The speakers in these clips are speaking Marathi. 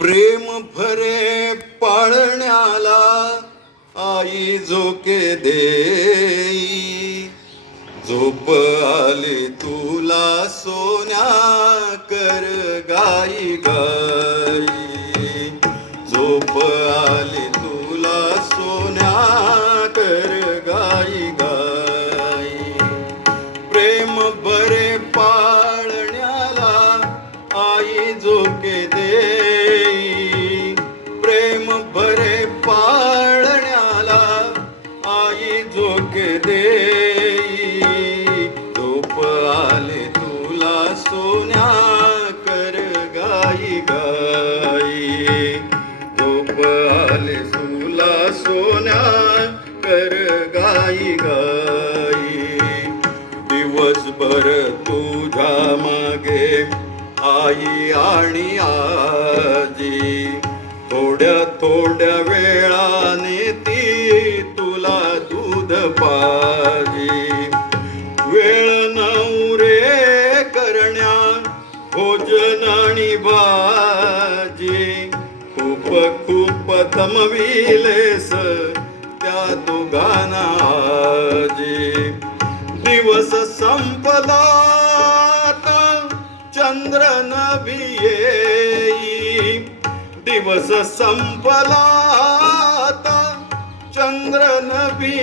प्रेम भरे पाळण्याला आई झोके देई. झोप आली तुला सोन्या कर गाई गाई. झोप आली झोप आले तुला सोन्या कर गाई गाई. झोप आले तुला सोन्या कर गाई गाई. दिवसभर तुझ्या मागे आई आणि आजी. थोड्या थोड्या वेळ भोजन बाजी खूप खूप तमविलेस त्या दोघांना दिवस संपला चंद्र नभी दिवस संपला चंद्र नभी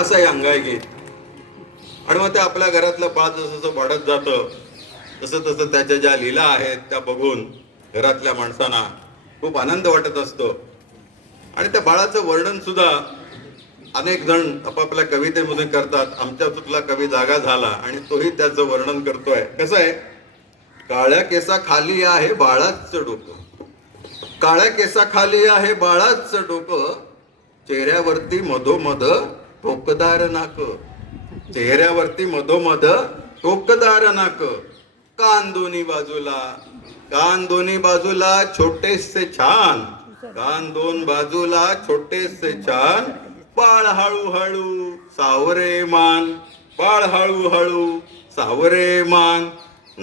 असं आहे अंगाई गीत आणि मग ते आपल्या घरातलं बाळ जसं जसं वाढत जातं. तसं तसं त्याच्या ज्या लीला आहेत त्या बघून घरातल्या माणसांना खूप आनंद वाटत असतो. आणि त्या बाळाचं वर्णन सुद्धा अनेक जण आपापल्या कवितेमध्ये करतात. आमच्या सुद्धा कवी जागा झाला आणि तोही त्याचं वर्णन करतोय. कसं आहे? काळ्या केसा खाली आहे बाळाचं डोकं. काळ्या केसा खाली आहे बाळाचं डोकं. चेहऱ्यावरती मधोमध टोकदार नाक. चेहऱ्यावरती मधोमध टोकदार नाक. कान दोन्ही बाजूला. कान दोन्ही बाजूला छोटेसे छान. कान दोन बाजूला छोटेसे छान. बाळ हळूहळू सावरे मान. बाळ हळूहळू सावरे मान.